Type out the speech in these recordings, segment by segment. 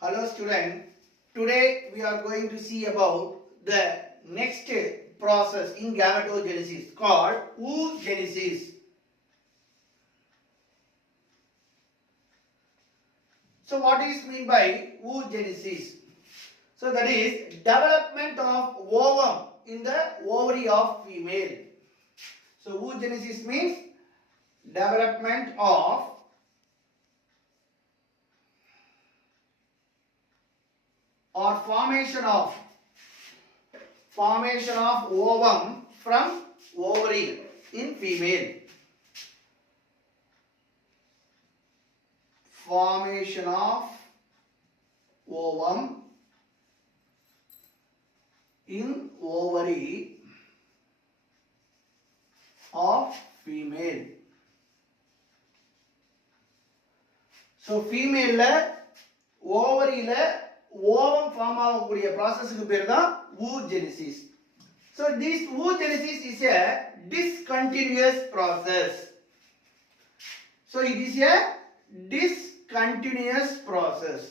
Hello student, today we are going to see about the next process in gametogenesis called oogenesis. So what is mean by oogenesis? So that is development of ovum in the ovary of female. So oogenesis means development of or formation of ovum from ovary in female. Formation of ovum in ovary of female. So female la ovary la ovum form ஆகக்கூடிய processக்கு பேர் தான் oogenesis. So this oogenesis is a discontinuous process. So it is a discontinuous process.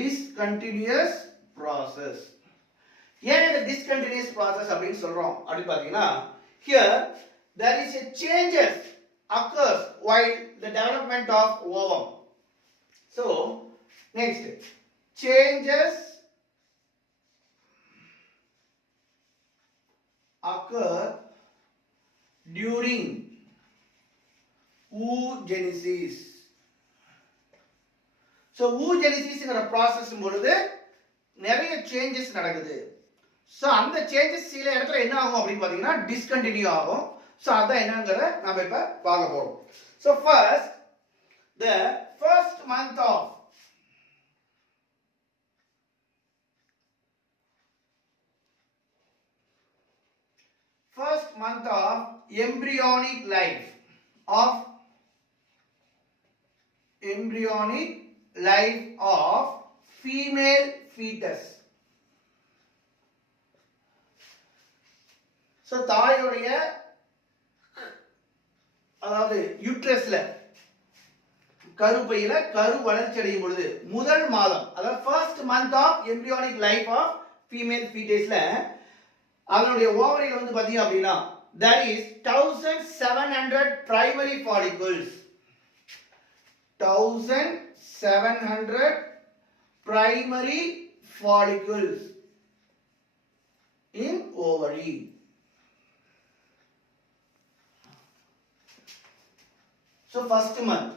Discontinuous process. ஏன் இந்த discontinuous process அப்படினு சொல்றோம் அப்படி பாத்தீங்கன்னா here there is a changes occurs while the development of ovum. So next, changes occur during oogenesis. So oogenesis ங்கற process பொழுது நிறைய changes நடக்குது. So அந்த changes சில இடத்துல என்ன ஆகும் அப்படி பாத்தீங்கன்னா discontinue ஆகும். So அத என்னங்கறத நாம இப்ப பார்க்க போறோம். So first, the first month of embryonic life of female fetus. So தாயோடைய அதாவது யூட்ரஸ்ல கருப்பையில கரு வளர்ச்சி அடையும் பொழுது முதல் மாதம் அதாவது first month of embryonic life of female fetusல அதனுடைய ஓவரியில வந்து பாத்தீங்க அப்படினா that is 1700 primary follicles. 1700 primary follicles in ovary. So first month.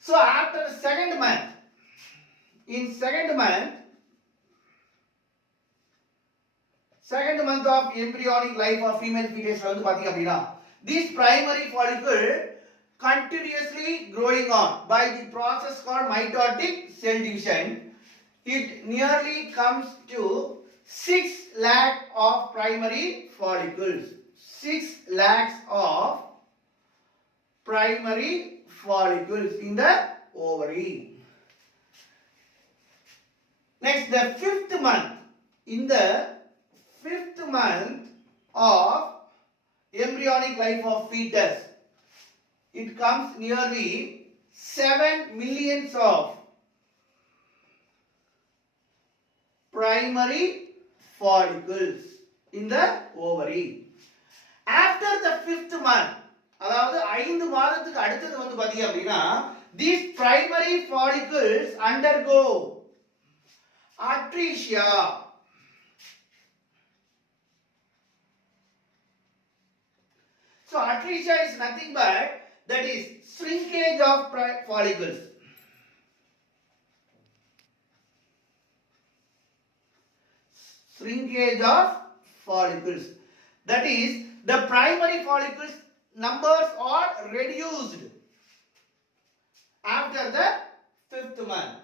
So after second month, in second month of embryonic life of female fetus வந்து பாத்தீங்க அப்படினா this primary follicle continuously growing on by the process called mitotic cell division. It nearly comes to 6 lakh of primary follicles. 6 lakhs of primary follicles in the ovary. Next, the fifth month. In the fifth month of embryonic life of fetus, it comes nearly 7 millions of primary follicles in the ovary. After the fifth month, அதாவது 5 மாதத்துக்கு அடுத்தது வந்து பாத்தீங்க அப்படினா these primary follicles undergo atresia. So atresia is nothing but that is shrinkage of follicles. Shrinkage of follicles. That is the primary follicles numbers are reduced after the fifth month.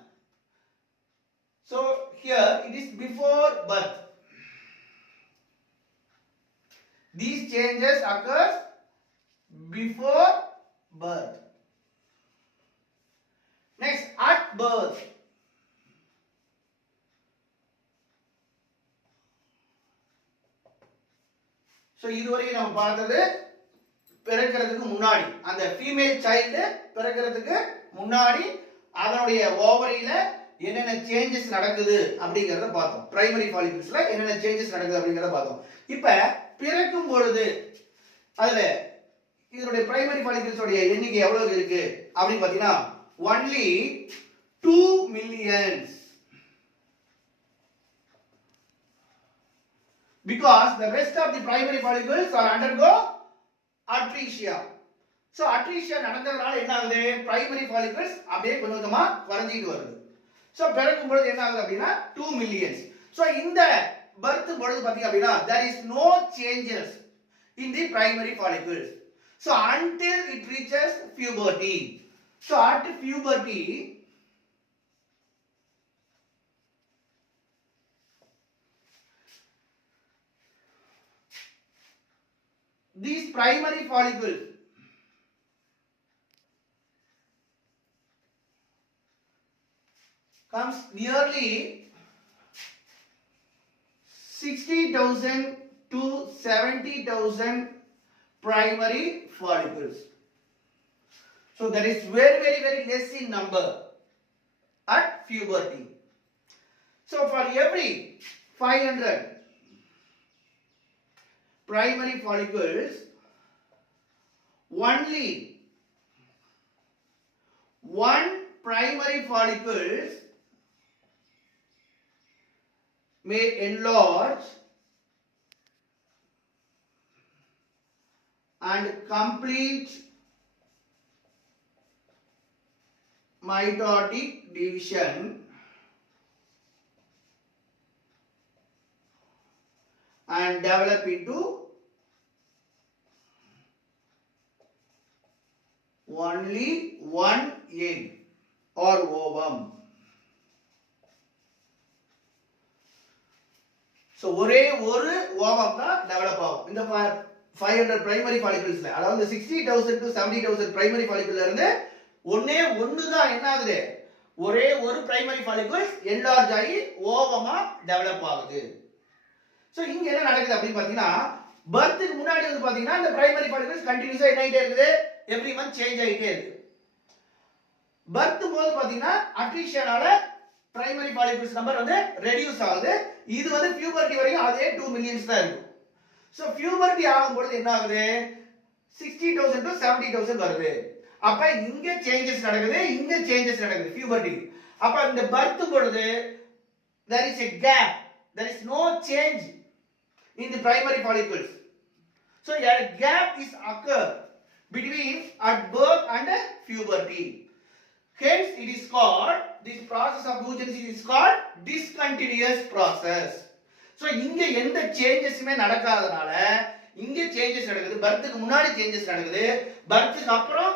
So here it is before birth. These changes occur before birth. Next, at birth. So இதுவரை நம்ம பார்த்தது பிறக்கிறதுக்கு முன்னாடி அந்த female child பிறக்கிறதுக்கு முன்னாடி அதனுடைய ஓவரியில என்னென்ன சேஞ்சஸ் நடக்குது அப்படிங்கறத பார்த்தோம். பிரைமரி ஃபாலிகல்ஸ்ல என்னென்ன சேஞ்சஸ் நடக்குது அப்படிங்கறத பார்த்தோம். இப்ப பிறக்கும் பொழுது அதுல இதனுடைய பிரைமரி ஃபாலிகல்ஸ் உடைய எண்ணிக்கை எவ்வளவு இருக்கு அப்படின்னு பாத்தீங்கன்னா only 2 millions, because the rest of the primary follicles are undergo atresia. So atresia நடந்ததனால என்ன ஆகுது, பிரைமரி ஃபாலிகல்ஸ் அப்படியே கொஞ்சம் கொஞ்சமா குறைஞ்சிட்டு வருது. சோ பிறக்கும் பொழுது என்ன ஆகுது அப்படின்னா 2 millions. சோ இந்த பர்த் பொழுது பாத்தீங்க அப்படின்னா there is no changes in the primary follicles. So until it reaches puberty. So at puberty these primary follicles comes nearly 60,000 to 70,000 primary follicles. So that is very less in number at puberty. So for every 500 primary follicles, only one primary follicles may enlarge and complete mitotic division and develop into only one egg or ovum. So ஒரே ஒரு ஓவம் தான் டெவலப் ஆகும் இந்த 500 பிரைமரி ஃபாலிகல்ஸ்ல. அதாவது 60,000 to 70,000 பிரைமரி ஃபாலிகல்ல இருந்து ஒண்ணே ஒன்னு தான் என்ன ஆகுது, ஒரே ஒரு பிரைமரி ஃபாலிகல்ஸ் என்லார்ஜ் ஆகி ஓவமா டெவலப் ஆகுது. சோ இங்க என்ன நடக்குது அப்படி பாத்தீங்கன்னா பர்த்க்கு முன்னாடி வந்து பாத்தீங்கன்னா இந்த பிரைமரி ஃபாலிகல்ஸ் கண்டினியூஸா என்ன ஆயிட்டே இருக்குது, எவ்ரி மந்த் சேஞ்ச் ஆயிட்டே இருக்கு. பர்த் போது பாத்தீங்கன்னா அட்ரிஷனால பிரைமரி ஃபாலிகல்ஸ் நம்பர் வந்து ரெடியூஸ் ஆகுது. இது வந்து பியூபர்ட்டி வரைக்கும் அதே 2 மில்லியன்ஸ் தான் இருக்கும். சோ பியூபர்ட்டி ஆகும்போது என்ன ஆகுது, 60,000 to 70,000 வருது. அப்ப இங்க சேஞ்சஸ் நடக்குது, இங்க சேஞ்சஸ் நடக்குது பியூபர்ட்டி. அப்ப இந்த பர்த் பொழுது there is a gap, there is no change in the primary follicles. So a gap is occur between at birth and puberty. Hence it is called, this process of oogenesis is called discontinuous process. So இங்க எந்த சேஞ்சஸுமே நடக்காதனால இங்க சேஞ்சஸ் நடக்குது, பர்த்க்கு முன்னாடி சேஞ்சஸ் நடக்குது, பர்த்க்கு அப்புறம்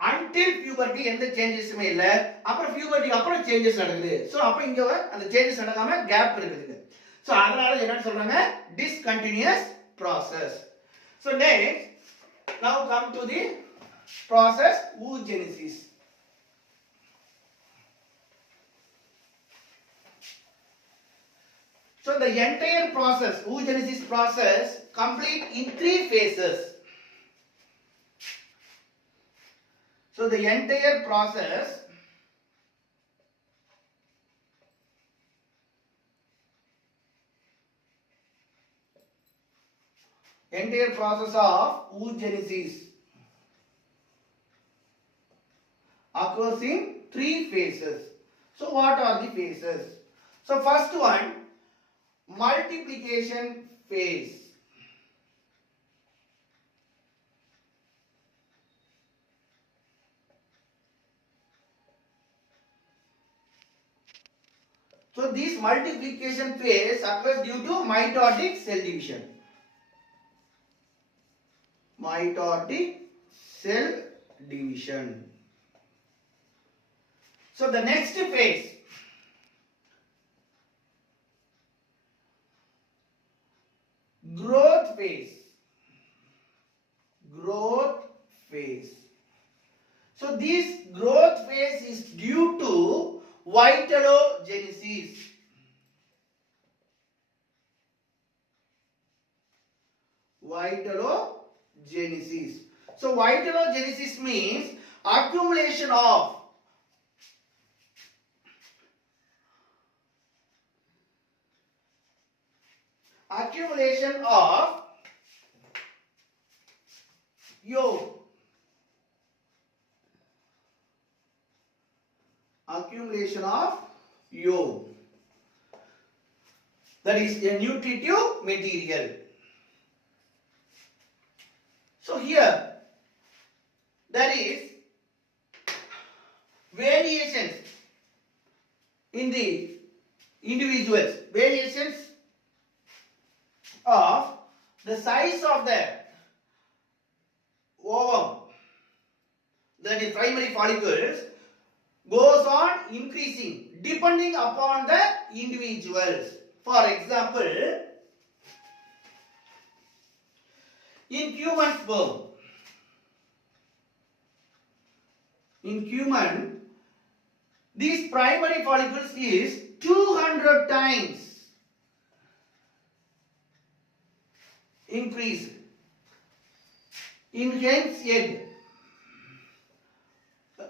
until puberty எந்த சேஞ்சஸுமே இல்ல, அப்புறம் pubertyக்கு அப்புறம் சேஞ்சஸ் நடக்குது. சோ அப்ப இங்க அந்த சேஞ்சஸ் நடக்காம கேப் இருக்குது. சோ அதனால என்ன சொல்றாங்க, discontinuous process. So next, now come to the process oogenesis. So the entire process, oogenesis process, complete in 3 phases. So the entire process of oogenesis occurs in 3 phases. So what are the phases? So first one, multiplication phase. So this multiplication phase occurs due to mitotic cell division. Mitotic cell division. So the next phase, growth phase. Growth phase. So this growth phase is due to vitalogenesis. Vitalogenesis. Vitellogenesis. So vitellogenesis means accumulation of yolk. Accumulation of yolk. That is a nutritive material. So here there is variations in the individuals, variations of the size of the ovum, that is primary follicles, goes on increasing depending upon the individuals. For example, in human sperm, these primary follicles is 200 times increased. In hen's egg,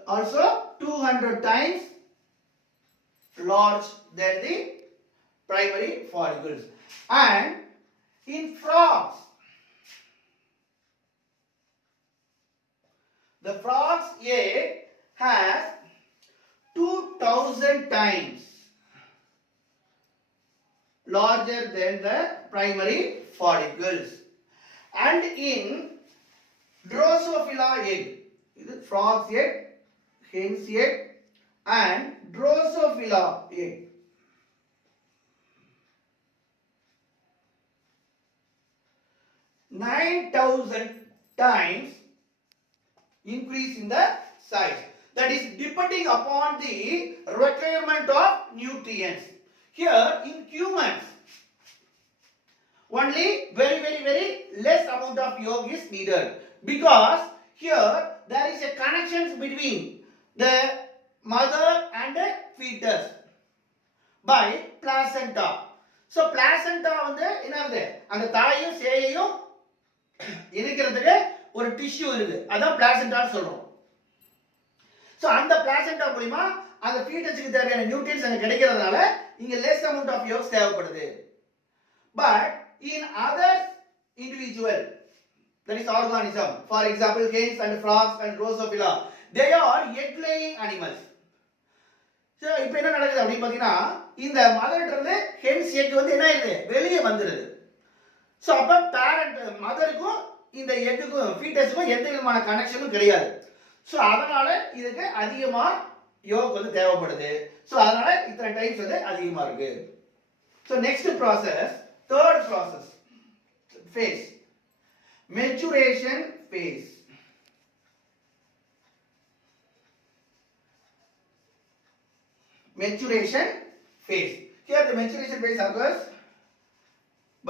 also 200 times large than the primary follicles. And in frogs, the frog's egg has 2000 times larger than the primary follicles. And in Drosophila egg, frog's egg, hen's egg, and Drosophila egg, (9,000 times increase in the size. That is depending upon the requirement of nutrients. Here in humans, only very less amount of yolk is needed, because here there is a connection between the mother and the fetus by placenta. So placenta வந்து என்னது, அந்த தாயையும் சேயையும் இணைக்கிறதுக்கு ஒரு டிஷ்யூ இருக்கு, அதான் placenta சொல்றோம். So அந்த placenta மூலமா அந்த fetusக்கு தேவையான நியூட்ரியன்ஸ் அங்க கிடைக்கிறதுனால இங்க less amount of yolks தேவைப்படுது. But in other individual, that is organism, for example hens and frogs and Drosophila, they are egg laying animals. So இப்போ என்ன நடக்குது அப்படி பாத்தீங்கன்னா, இந்த மதர்ட்ட இருந்து ஹென்ஸ் எக் வந்து என்ன ஆயிடுது, வெளியே வந்துருது. சோ அப்ப பேரண்ட் மதருக்கும் இந்த எக்குக்கும் ஃபீட்டஸ்க்கும் எந்த விதமான கனெக்ஷனும் கிடையாது. சோ அதனால இதுக்கு அதிகமா யோக் வந்து தேவைப்படுது. சோ அதனால இத்தனை டைம்ஸ் வந்து அதிகமா இருக்கு. So next process, third process phase, maturation phase. Maturation phase. Here the maturation phase occurs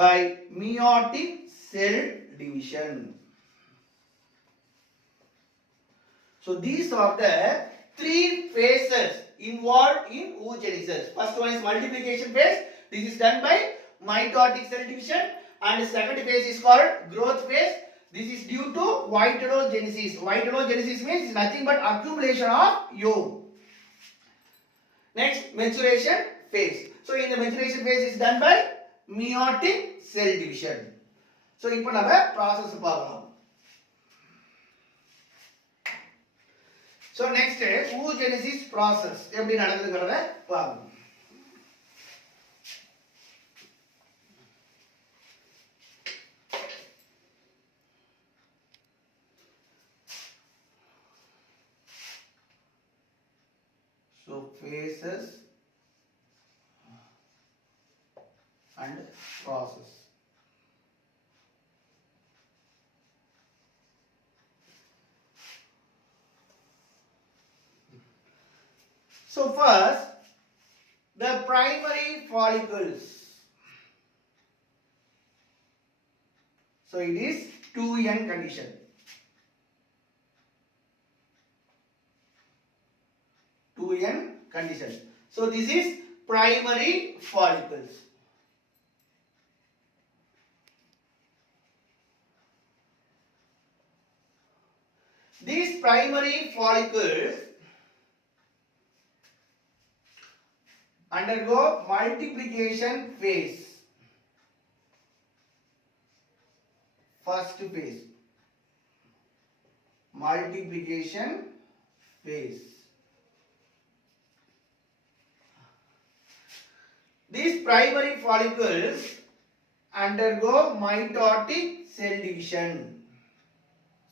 by meiotic cell division. So these are the three phases involved in oogenesis. First one is multiplication phase. This is done by mitotic cell division, and the second phase is called growth phase. This is due to vitellogenesis. Vitellogenesis means is nothing but accumulation of yolk. Next, maturation phase. So in the maturation phase is done by meiotic cell division. So இப்போ நம்ம process பார்க்கலாம். So next is oogenesis process. எப்படி நடக்குதுங்கறத பார்க்கலாம். So phases and process. So first, the primary follicles. So it is 2n condition. 2n condition. So this is primary follicles. These primary follicles undergo multiplication phase. First phase, multiplication phase. These primary follicles undergo mitotic cell division.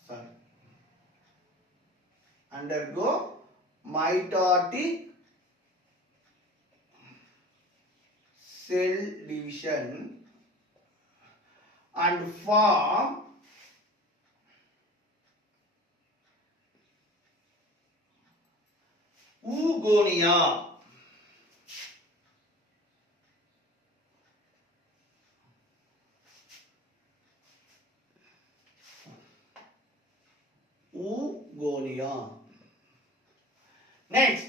Sorry. Undergo mitotic cell division and form oogonia. Oogonia. Next,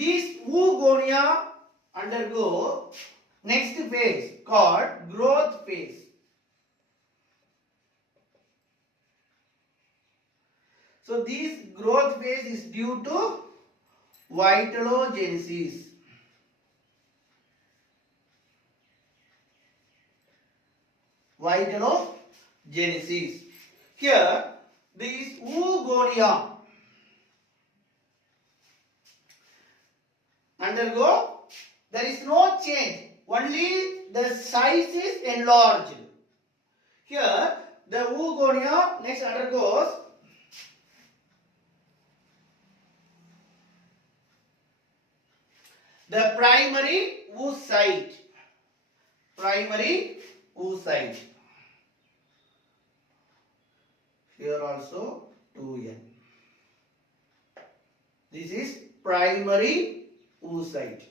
these oogonia undergo next phase called growth phase. So this growth phase is due to vitalogenesis. Vitalogenesis. Here, these oogonia undergo, there is no change, only the size is enlarged. Here, the oogonia next undergoes the primary oocyte. Primary oocyte. Here also 2n. This is primary oocyte.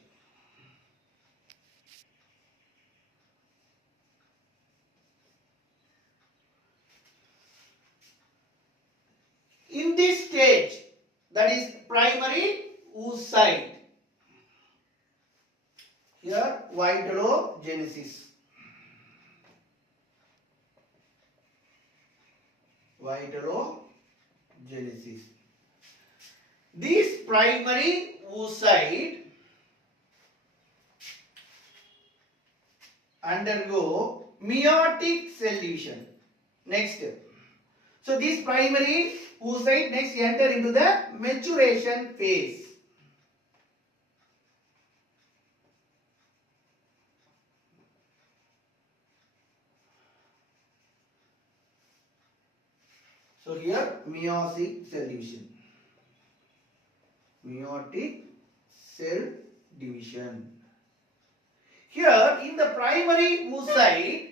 In this stage, that is primary oocyte, here vitalogenesis. Vitalogenesis. This primary oocyte undergo meiotic cell division. Next. So this primary oocyte next enter into the maturation phase. So here meiotic cell division. Meiotic cell division. Here in the primary oocyte,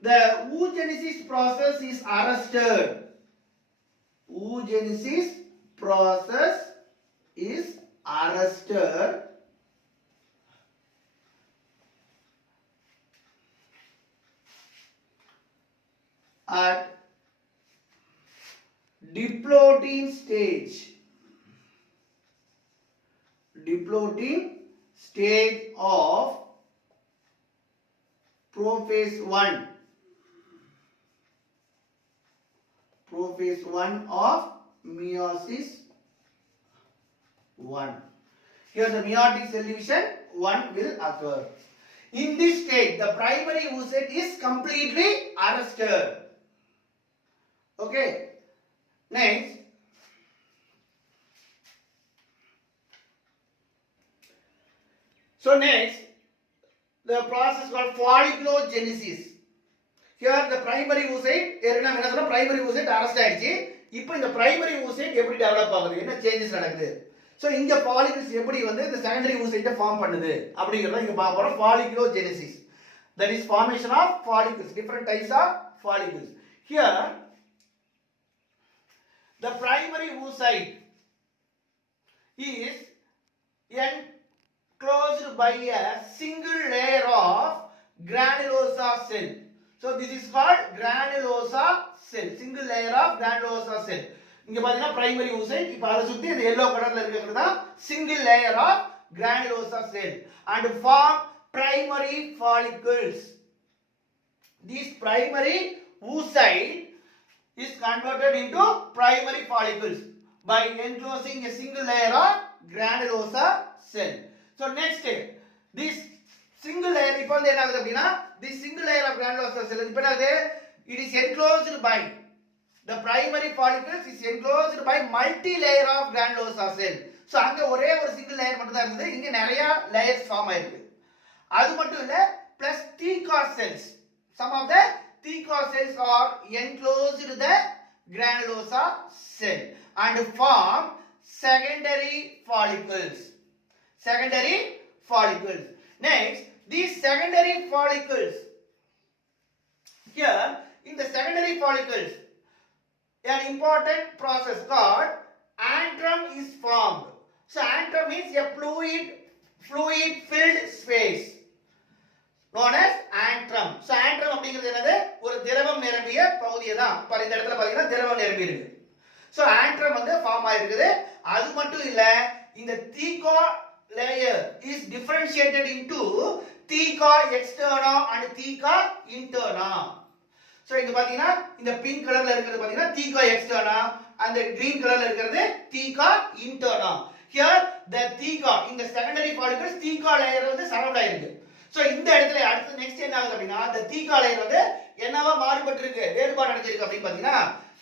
the oogenesis process is arrested. Oogenesis process is arrested at diplotin stage. Diplotin stage of prophase 1. Prophase 1 of meiosis 1. Here the meiotic cell division 1 will occur. In this stage, the primary oocyte is completely arrested. Okay. Next, so next, the process called folliculogenesis. Here the primary oocyte, primary oocyte arrest ஆயிடுச்சு. இப்போ இந்த primary oocyte எப்படி டெவலப் ஆகுது, என்ன சேஞ்சஸ் நடக்குது. So இங்க follicles எப்படி வந்து இந்த secondary oocyte ஃபார்ம் பண்ணுது அப்படிங்கறத இங்க பார்க்க போறோம். Folliculogenesis, that is formation of follicles, different types of follicles. Here the primary oocyte is enclosed by a single layer of granulosa cell. So this is called granulosa cell, single layer of granulosa cell. இங்க பாத்தீங்கன்னா primary oocyte, இப்போ அத சுத்தி இந்த yellow கலர்ல இருக்கிறது தான் single layer of granulosa cell and form primary follicles. These primary oocyte is converted into primary follicles by enclosing a single layer of granulosa cell. So next, this single layer, இப்போ வந்து என்ன ஆகுது அப்படின்னா this single layer of granulosa cell இப்போ என்ன ஆகுது, it is enclosed by the primary follicles is enclosed by multi layer of granulosa cell. So அங்க ஒரே ஒரு single layer மட்டும் தான் இருக்குது, இங்க நிறைய layers ஃபார்ம் ஆயிருக்கு. அது மட்டும் இல்ல plus theca cells, some of the theca cells are enclosed the granulosa cell and form secondary follicles. Secondary follicles. Next, these secondary follicles, here in the secondary follicles an important process called antrum is formed. So antrum means a fluid filled space known as antrum. So antrum அப்படிங்கிறது என்னது, ஒரு திரவம் நிரம்பிய பகுதியை தான். இந்த இடத்துல பாத்தீங்கன்னா திரவம் நிரம்பி இருக்கு. So antrum வந்து ஃபார்ம் ஆயிருக்குது. அது மட்டும் இல்ல, இந்த theca layer is differentiated into theca externa and theca interna. So இங்க பாத்தீங்கன்னா இந்த பிங்க் கலர்ல இருக்குது பாத்தீங்கன்னா theca externa, and the green கலர்ல இருக்குது theca interna. Here the theca in the secondary follicles theca layer வந்து சரவுண்ட் ஆயிருக்கு. So இந்த இடத்துல அடுத்து நெக்ஸ்ட் என்ன ஆகுது அப்படின்னா, the theca layer வந்து என்னவா மாறுபட்டிருக்கு, வேறுபாடு அடைஞ்சிருக்கு அப்படின்னு பாத்தீங்கன்னா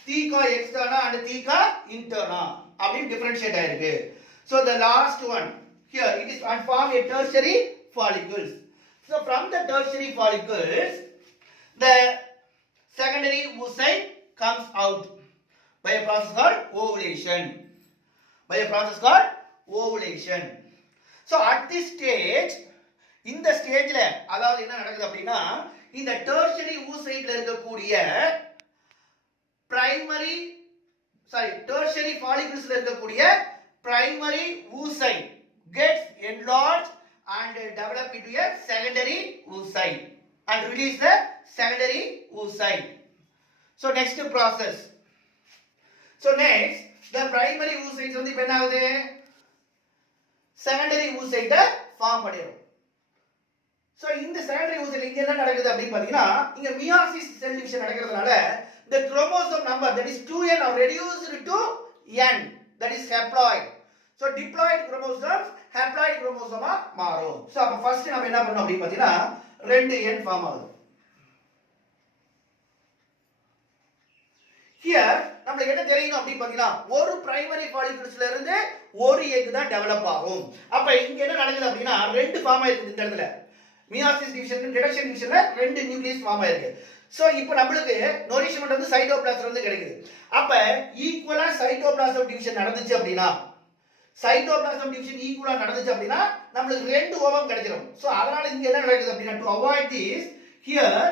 theca externa and theca interna அப்படி டிஃபரன்ஷியேட் ஆயிருக்கு. So the last one here, it is and form a tertiary follicles. So from the tertiary follicles the secondary oocyte comes out by a process called ovulation. By a process called ovulation. So at this stage, இந்த ஸ்டேஜ்ல அதாவது என்ன நடக்குது அப்படின்னா, இந்த tertiary oocyteல இருக்கக்கூடிய tertiary folliclesல இருக்கக்கூடிய primary oocyte gets enlarged and develop into a secondary oocyte and release the secondary oocyte. So next process. So next, the primary oocytes வந்து இப்ப என்ன ஆகுது, secondary oocyte ஃபார்ம் பண்ணிரும். So இந்த secondary oocyte இங்க என்ன நடக்குது அப்படின்னு பாத்தீங்கன்னா, இங்க meiosis cell division நடக்கிறதுனால the chromosome number, that is 2n, are reduced to n, that is haploid. So diploid chromosomes haploid chromosome மாறும். So அப்ப first நாம என்ன பண்ணோம் அப்படி பாத்தீங்கன்னா 2n ஃபார்ம் ஆகுது. Here நமக்கு என்ன தெரியணும் அப்படி பாத்தீங்கன்னா, ஒரு பிரைமரி ஃபாலிகல்ஸ்ல இருந்து ஒரு எக் தான் டெவலப் ஆகும். அப்ப இங்க என்ன நடக்குது அப்படின்னா, ரெண்டு ஃபார்ம் ஆயிருக்கு இந்த இடத்துல. மியாசிஸ் டிவிஷன் ரிடக்ஷன் டிவிஷன்ல ரெண்டு நியூக்ளியஸ் ஃபார்ம் ஆயிருக்கு. சோ இப்போ நமக்கு நோரிஷ்மென்ட் வந்து சைட்டோபிளாஸ்ம்ல இருந்து கிடைக்குது. அப்ப ஈக்குவலா சைட்டோபிளாசம் டிவிஷன் நடந்துச்சு அப்படின்னா, சைட்டோபிளாசம் டிவிஷன் ஈக்குவலா நடந்துச்சு அப்படின்னா நமக்கு ரெண்டு ஓவம் கிடைச்சிரும். சோ அதனால இங்க என்ன நடக்குது அப்படின்னா, to avoid this here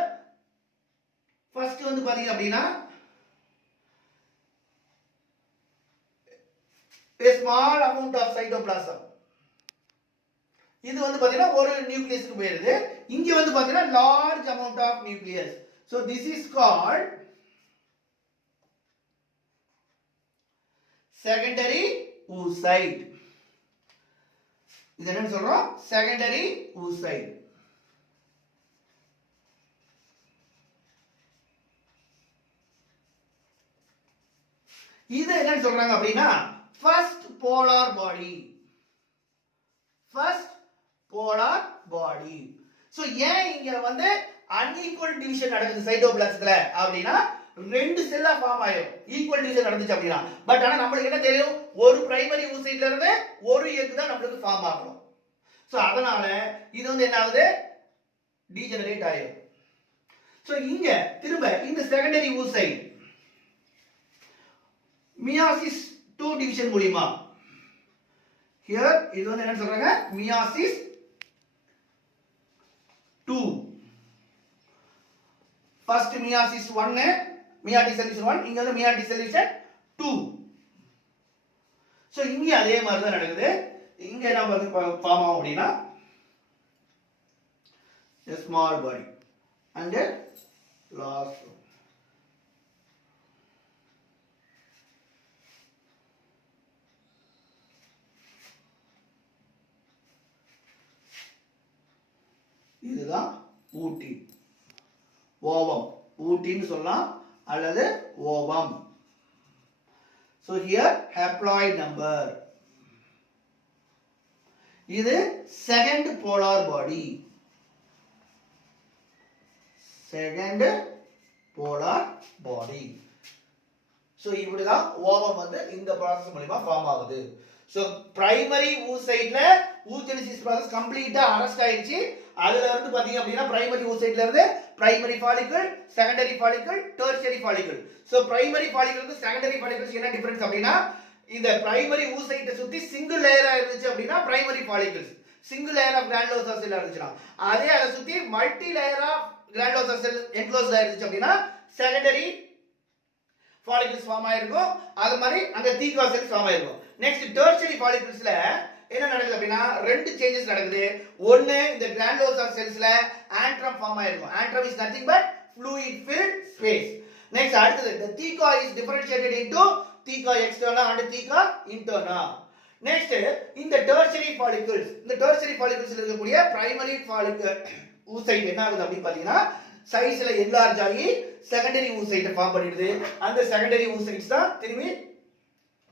first வந்து பாத்தீங்க அப்படின்னா a small amount of cytoplasm, இது வந்து பாத்தீங்கன்னா ஒரு நியூக்ளியஸ்க்கு போயிருது. இங்க வந்து பாத்தீங்கன்னா large amount of nucleus. So this is called secondary oocyte. இது என்ன சொல்றோம், secondary oocyte. இது என்ன சொல்றாங்க அப்படின்னா first polar body. First polar body. So ஏன் இங்க வந்து unequal division நடக்குது சைட்டோபிளாஸ்ம்ல அப்படினா, ரெண்டு செல்லா ஃபார்ம் ஆயிடும் ஈக்குவல் டிவிஷன் நடந்துச்சு அப்படினா. பட் ஆனா நமக்கு என்ன தெரியும், ஒரு பிரைமரி oocyteல இருந்து ஒரு எக் தான் நமக்கு ஃபார்ம் ஆகும். சோ அதனால இது வந்து என்ன ஆகுது, டீஜெனரேட் ஆயிடும். சோ இங்க திரும்ப இந்த செகண்டரி oocyte மியாசிஸ் 2 டிவிஷன் மூலமா, here இது வந்து என்ன சொல்றாங்க, மியாசிஸ் 2. first மியாசிஸ் 1, மியாடிசல்யூஷன் 1, இங்க வந்து மியாடிசல்யூஷன் 2. சோ இங்க அதே மாதிரி தான் நடக்குது. இங்க என்ன ஃபார்ம் ஆகும் அப்படினா a small body and a large. இதுதான் ஊட்டி, ஓவம், ஊட்டின்னு சொல்லலாம் அல்லது ovum. So here haploid number. இது second polar body. Second polar body. So இப்படிதான் ஓவம் வந்து இந்த process மூலமா ஃபார்ம் ஆகுது. So primary oocyteல oogenesis process கம்ப்ளீட்டா அரெஸ்ட் ஆயிடுச்சு. அதுல இருந்து பாத்தீங்க அப்படினா primary oocyteல இருந்து primary follicle, secondary follicle, tertiary follicle. So primary follicle க்கு secondary follicles என்ன டிஃபரன்ஸ் அப்படினா இந்த primary oocyte சுத்தி சிங்கிள் லேயரா இருந்துச்சு அப்படினா primary follicles, single layer of granulosa cell இருந்துச்சுனா அதே அத சுத்தி multi layer of granulosa cell enclosed ஆயிருச்சு அப்படினா secondary follicles ஃபார்ம் ஆயிருக்கும். அது மாதிரி அங்க தீகா செல்ஸ் ஃபார்ம் ஆயிருக்கும். நெக்ஸ்ட் tertiary folliclesல என்ன நடக்குது அப்படினா ரெண்டு சேஞ்சஸ் நடக்குது. ஒன்னு இந்த granulosa cellsல antrum ஃபார்ம் ஆயிருக்கும். Antrum is nothing but fluid filled space. Next அடுத்தது the theca is differentiated into theca externa and theca interna. Next இந்த tertiary follicles, இந்த tertiary follicles இருக்கக்கூடிய primary follicle oocyte என்ன ஆகுது அப்படி பாத்தீங்கன்னா சைஸ்ல enlarge ஆகி secondary oocyte ஃபார்ம் பண்ணிடுது. அந்த secondary oocytes தான் திரும்பி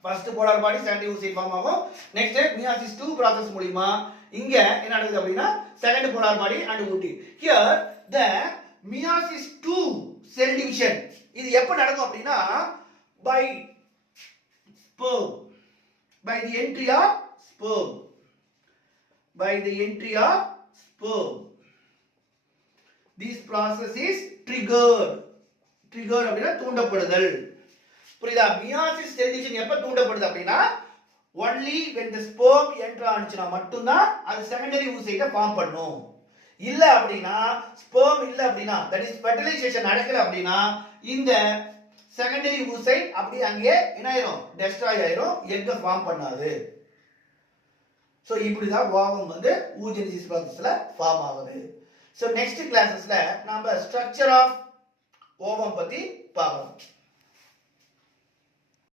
first polar body secondary oocyte form ஆகும். next meiosis 2 process மூலமா இங்க என்ன நடக்குது அப்படினா second polar body and ooty. Here the meiosis 2 cell division இது எப்ப நடக்கும் அப்படினா by sperm, by the entry of sperm, by the entry of sperm. This process is triggered அப்படினா தூண்டப்படுதல். புரியுதா? meiosis cell division எப்ப தூண்டப்படுது அப்படினா only when the sperm enter ஆச்சுனா மட்டும் தான் அது secondary oocyte ஃபார்ம் பண்ணும். இல்ல அப்படினா sperm இல்ல அப்படினா that is fertilization நடக்கல அப்படினா இந்த secondary oocyte அப்படியே அங்கே என்ன ஆயிரும் destroy ஆயிரும், egg ஃபார்ம் பண்ணாது. சோ இப்படி தான் ஓவம் வந்து oogenesis processல ஃபார்ம் ஆகுது. சோ நெக்ஸ்ட் கிளாसेसல நாம structure of ovum பத்தி பார்ப்போம்.